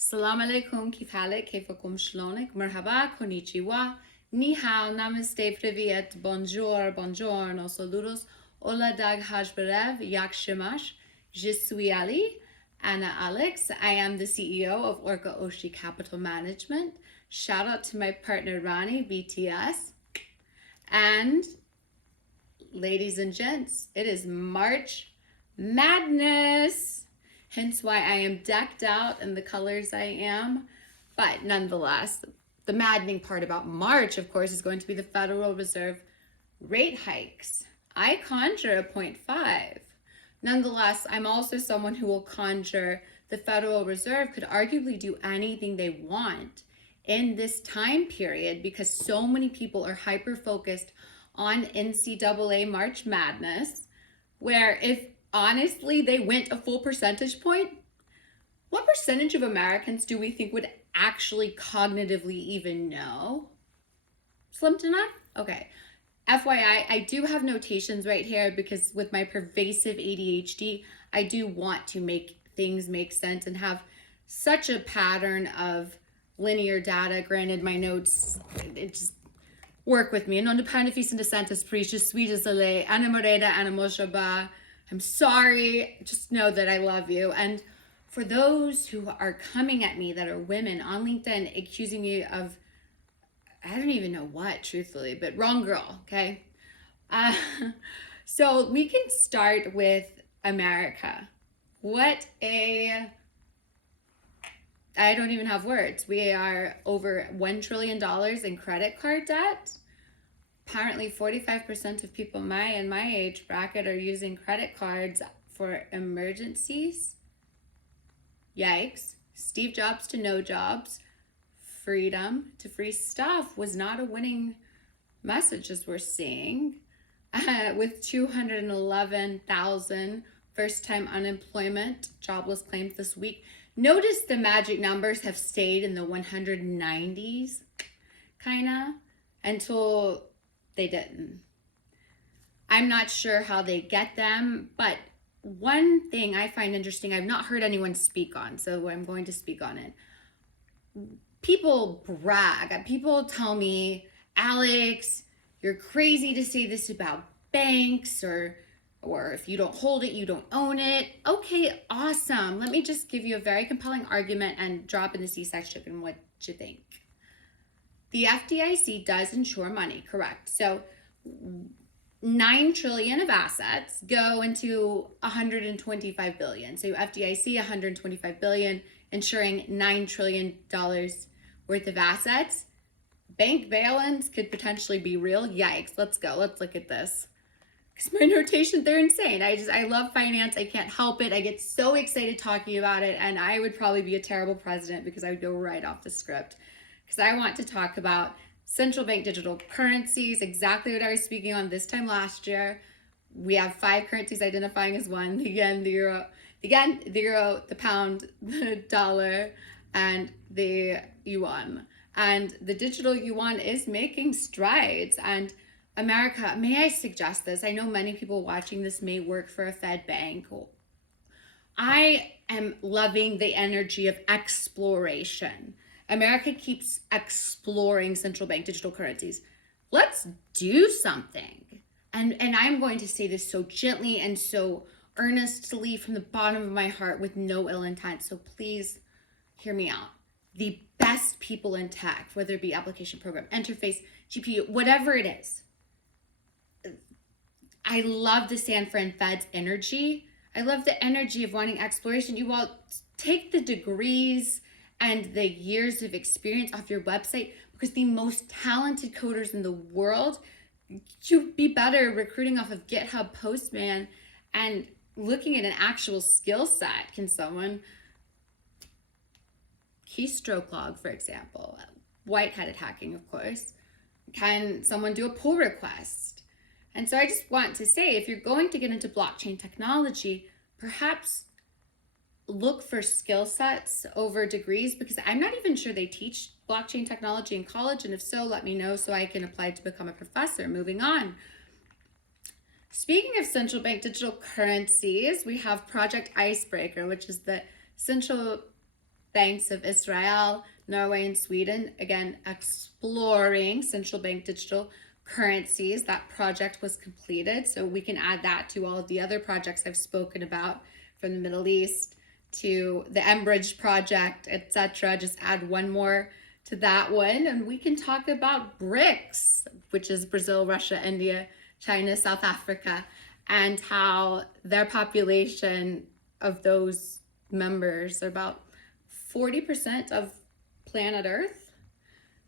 Salam alaikum, kif halek, kaifakum shlonik, merhaba, konnichiwa, ni hao, namaste, privyet, bonjour, buongiorno, saludos, hola dag haj berev, yak shemash, je suis Ali, Anna Alex. I am the CEO of Orca Oshi Capital Management. Shout out to my partner Rani, BTS. And ladies and gents, it is March Madness. Hence why I am decked out in the colors I am. But nonetheless, the maddening part about March, of course, is going to be the Federal Reserve rate hikes. I conjure a 0.5. Nonetheless, I'm also someone who will conjure the Federal Reserve could arguably do anything they want in this time period because so many people are hyper-focused on NCAA March Madness, where if honestly they went a full percentage point, what percentage of Americans do we think would actually cognitively even know? Slim enough? Okay. FYI, I do have notations right here because with my pervasive ADHD, I do want to make things make sense and have such a pattern of linear data. Granted, my notes, it just work with me. Non depende fis in decentis preach, je suis désolé, anamoreda, anamoshaba. I'm sorry, just know that I love you. And for those who are coming at me that are women on LinkedIn accusing me of, I don't even know what, truthfully, but wrong girl, okay? So we can start with America. I don't even have words. We are over $1 trillion in credit card debt. Apparently 45% of people in my age bracket are using credit cards for emergencies. Yikes. Steve Jobs to no jobs. Freedom to free stuff was not a winning message as we're seeing. With 211,000 first-time unemployment jobless claims this week. Notice the magic numbers have stayed in the 190s, kinda, until they didn't. I'm not sure how they get them, but one thing I find interesting, I've not heard anyone speak on, so I'm going to speak on it. People brag. People tell me, Alex, you're crazy to say this about banks, or if you don't hold it, you don't own it. Okay, awesome. Let me just give you a very compelling argument and drop in the C-section and what you think. The FDIC does insure money, correct? So 9 trillion of assets go into 125 billion. So FDIC 125 billion, insuring $9 trillion worth of assets. Bank bail-ins could potentially be real. Yikes. Let's go. Let's look at this. Because my notations, they're insane. I love finance. I can't help it. I get so excited talking about it, and I would probably be a terrible president because I would go right off the script. Because I want to talk about central bank digital currencies, exactly what I was speaking on this time last year. We have 5 currencies identifying as one: the yen, the euro, the pound, the dollar, and the yuan. And the digital yuan is making strides. And America, may I suggest this? I know many people watching this may work for a Fed bank. I am loving the energy of exploration. America keeps exploring central bank digital currencies. Let's do something. And I'm going to say this so gently and so earnestly from the bottom of my heart with no ill intent. So please hear me out. The best people in tech, whether it be application, program, interface, GPU, whatever it is. I love the San Fran Fed's energy. I love the energy of wanting exploration. You all take the degrees and the years of experience off your website, because the most talented coders in the world, you'd be better recruiting off of GitHub, Postman, and looking at an actual skill set. Can someone keystroke log, for example, white-hatted hacking, of course? Can someone do a pull request? And so I just want to say, if you're going to get into blockchain technology, perhaps look for skill sets over degrees, because I'm not even sure they teach blockchain technology in college. And if so, let me know so I can apply to become a professor. Moving on. Speaking of central bank digital currencies, we have Project Icebreaker, which is the central banks of Israel, Norway, and Sweden, again, exploring central bank digital currencies. That project was completed, so we can add that to all of the other projects I've spoken about from the Middle East to the Enbridge project, etc. Just add one more to that one, and we can talk about BRICS, which is Brazil, Russia, India, China, South Africa, and how their population of those members are about 40% of planet Earth.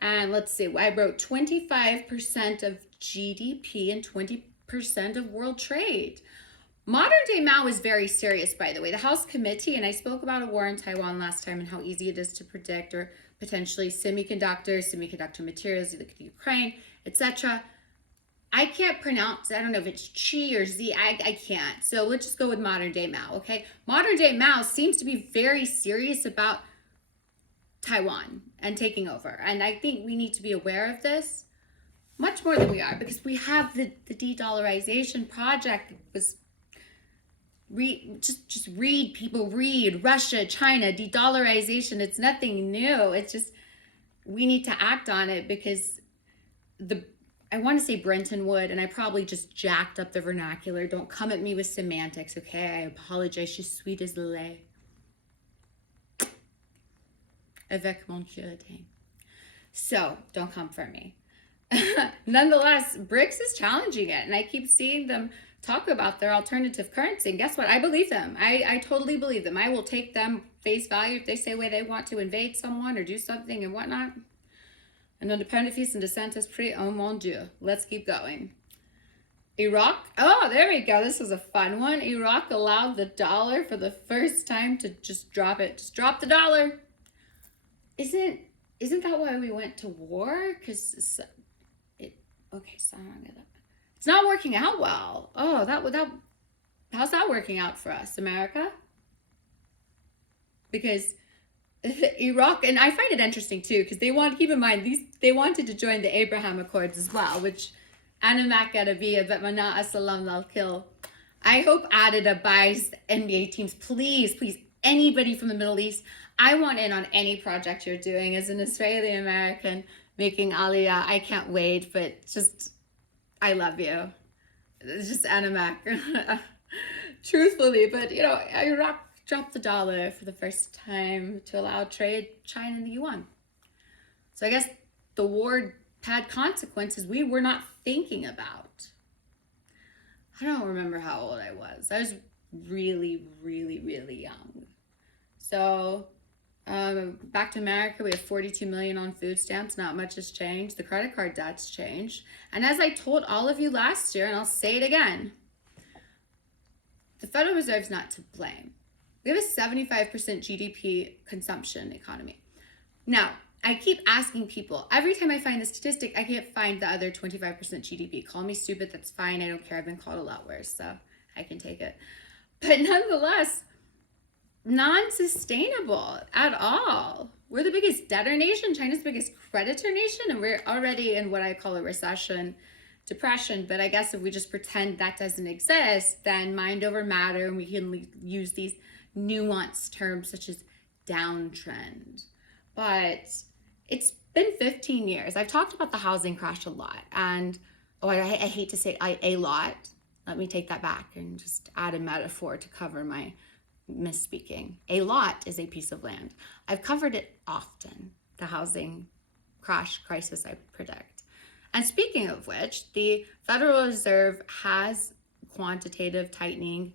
And let's see, I wrote 25% of GDP and 20% of world trade. Modern day Mao is very serious, by the way. The House Committee, and I spoke about a war in Taiwan last time and how easy it is to predict, or potentially semiconductor materials, look at Ukraine, etc. I can't pronounce, I don't know if it's Chi or Z, I can't. So let's just go with modern day Mao, okay? Modern day Mao seems to be very serious about Taiwan and taking over. And I think we need to be aware of this much more than we are, because we have the de-dollarization project. Was just read, people read, Russia, China, de-dollarization. It's nothing new. It's just, we need to act on it, because I want to say Brenton Wood, and I probably just jacked up the vernacular. Don't come at me with semantics, okay? I apologize. She's sweet as the lait. Avec mon curatin. So, don't come for me. Nonetheless, BRICS is challenging it, and I keep seeing them talk about their alternative currency. And guess what? I believe them. I totally believe them. I will take them face value if they say where they want to invade someone or do something and whatnot. An independent fils and descent esprit, oh mon Dieu. Let's keep going. Iraq. Oh, there we go. This was a fun one. Iraq allowed the dollar for the first time to just drop it. Just drop the dollar. Isn't that why we went to war? Because it's not working out well. Oh, how's that working out for us, America? Because Iraq, and I find it interesting too, because keep in mind, they wanted to join the Abraham Accords as well, which Anamak Arabia, but Mana Asalam Al Kil. I hope Adida buys NBA teams. Please, anybody from the Middle East. I want in on any project you're doing as an Israeli American making Aliyah. I can't wait, but just, I love you. It's just Anamak. Truthfully, but Iraq dropped the dollar for the first time to allow trade China and the yuan. So I guess the war had consequences we were not thinking about. I don't remember how old I was. I was really, really, really young. So back to America, we have 42 million on food stamps. Not much has changed. The credit card debt's changed. And as I told all of you last year, and I'll say it again, the Federal Reserve's not to blame. We have a 75% GDP consumption economy. Now, I keep asking people, every time I find the statistic, I can't find the other 25% GDP. Call me stupid, that's fine. I don't care. I've been called a lot worse, so I can take it. But nonetheless, non-sustainable at all. We're the biggest debtor nation, China's the biggest creditor nation, and we're already in what I call a recession, depression. But I guess if we just pretend that doesn't exist, then mind over matter, and we can use these nuanced terms such as downtrend. But it's been 15 years. I've talked about the housing crash a lot, and I hate to say a lot. Let me take that back and just add a metaphor to cover my misspeaking. A lot is a piece of land. I've covered it often, the housing crash crisis I predict. And speaking of which, the Federal Reserve has quantitative tightening,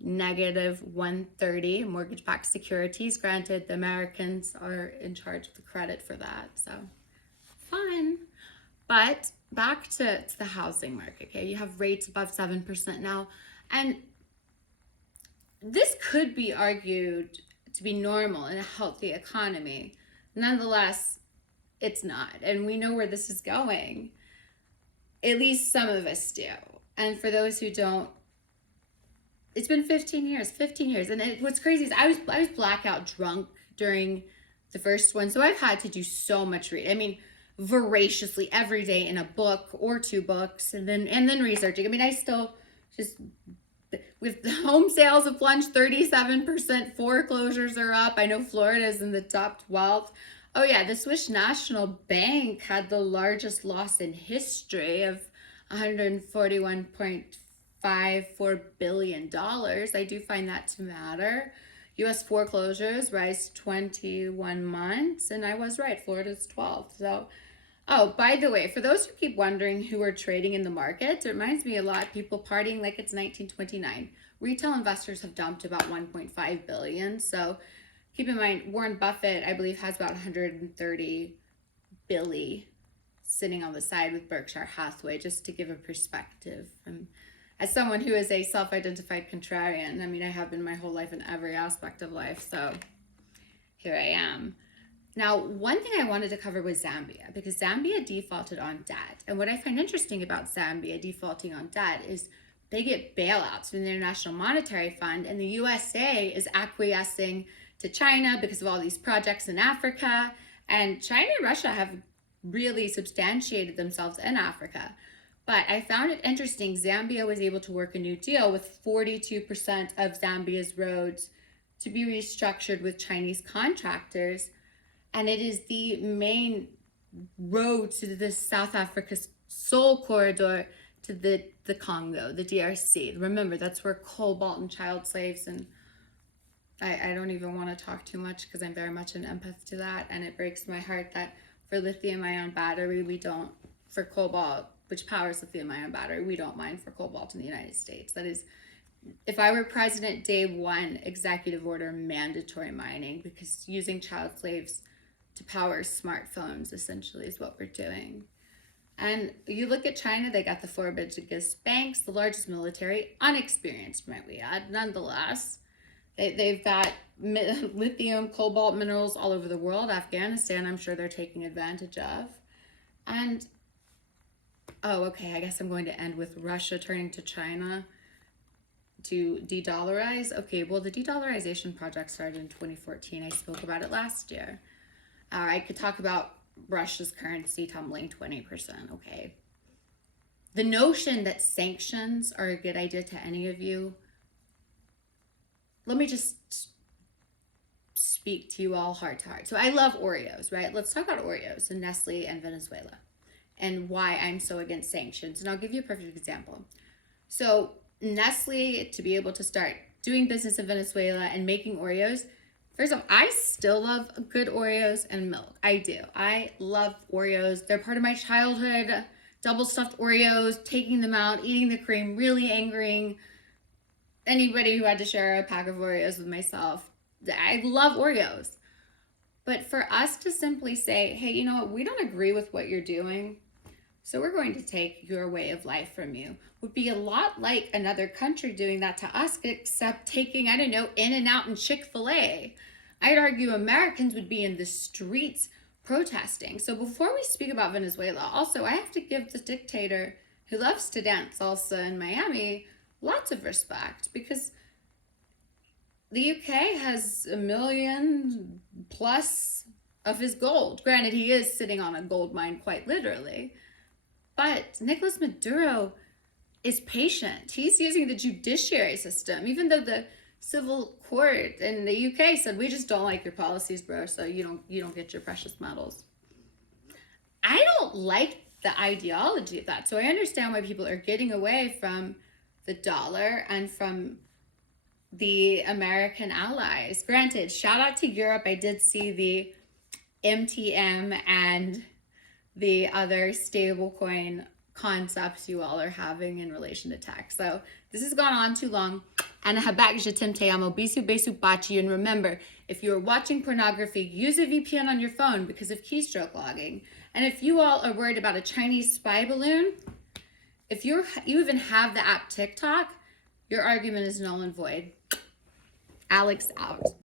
negative 130 mortgage-backed securities. Granted, the Americans are in charge of the credit for that, so fun. But back to the housing market, okay? You have rates above 7% now, and this could be argued to be normal in a healthy economy. Nonetheless, it's not, and we know where this is going. At least some of us do. And for those who don't, it's been 15 years. And what's crazy is I was blackout drunk during the first one, so I've had to do so much reading. I mean, voraciously every day in a book or two books, and then researching. I mean, I still just With the home sales have plunged 37%, foreclosures are up. I know Florida is in the top 12. Oh yeah, the Swiss National Bank had the largest loss in history of $141.54 billion. I do find that to matter. U.S. foreclosures rise 21 months, and I was right, Florida's 12. So, oh, by the way, for those who keep wondering who are trading in the markets, it reminds me a lot of people partying like it's 1929. Retail investors have dumped about 1.5 billion. So keep in mind, Warren Buffett, I believe, has about 130 billion sitting on the side with Berkshire Hathaway, just to give a perspective. And as someone who is a self-identified contrarian, I mean, I have been my whole life in every aspect of life. So here I am. Now, one thing I wanted to cover was Zambia, because Zambia defaulted on debt. And what I find interesting about Zambia defaulting on debt is they get bailouts from the International Monetary Fund, and the USA is acquiescing to China because of all these projects in Africa. And China and Russia have really substantiated themselves in Africa. But I found it interesting, Zambia was able to work a new deal with 42% of Zambia's roads to be restructured with Chinese contractors. And it is the main road to the South Africa's Soul Corridor to the Congo, the DRC. Remember, that's where cobalt and child slaves, and I don't even want to talk too much because I'm very much an empath to that. And it breaks my heart that for lithium-ion battery, we don't, for cobalt, which powers lithium-ion battery, we don't mine for cobalt in the United States. That is, if I were president, day one, executive order, mandatory mining, because using child slaves to power smartphones essentially is what we're doing. And you look at China, they got the four biggest banks, the largest military, unexperienced, might we add, nonetheless. They've got lithium, cobalt minerals all over the world. Afghanistan, I'm sure they're taking advantage of. And, oh, okay, I guess I'm going to end with Russia turning to China to de-dollarize. Okay, well, the de-dollarization project started in 2014. I spoke about it last year. I could talk about Russia's currency tumbling 20%, okay? The notion that sanctions are a good idea to any of you, let me just speak to you all heart to heart. So I love Oreos, right? Let's talk about Oreos and Nestle and Venezuela and why I'm so against sanctions. And I'll give you a perfect example. So Nestle, to be able to start doing business in Venezuela and making Oreos, first off, I still love good Oreos and milk. I do. I love Oreos. They're part of my childhood. Double stuffed Oreos, taking them out, eating the cream, really angering anybody who had to share a pack of Oreos with myself. I love Oreos. But for us to simply say, hey, you know what, we don't agree with what you're doing, so we're going to take your way of life from you, would be a lot like another country doing that to us, except taking, I don't know, In-N-Out and Chick-fil-A. I'd argue Americans would be in the streets protesting. So before we speak about Venezuela, also, I have to give the dictator who loves to dance salsa in Miami lots of respect, because the UK has 1 million plus of his gold. Granted, he is sitting on a gold mine quite literally, but Nicolas Maduro is patient. He's using the judiciary system, even though the civil court in the UK said, we just don't like your policies, bro, so you don't get your precious metals. I don't like the ideology of that. So I understand why people are getting away from the dollar and from the American allies. Granted, shout out to Europe. I did see the MTM and the other stablecoin concepts you all are having in relation to tech. So this has gone on too long. And habak je t'aime, te amo, bisu besu bachi. And remember, if you are watching pornography, use a VPN on your phone because of keystroke logging. And if you all are worried about a Chinese spy balloon, if you even have the app TikTok, your argument is null and void. Alex out.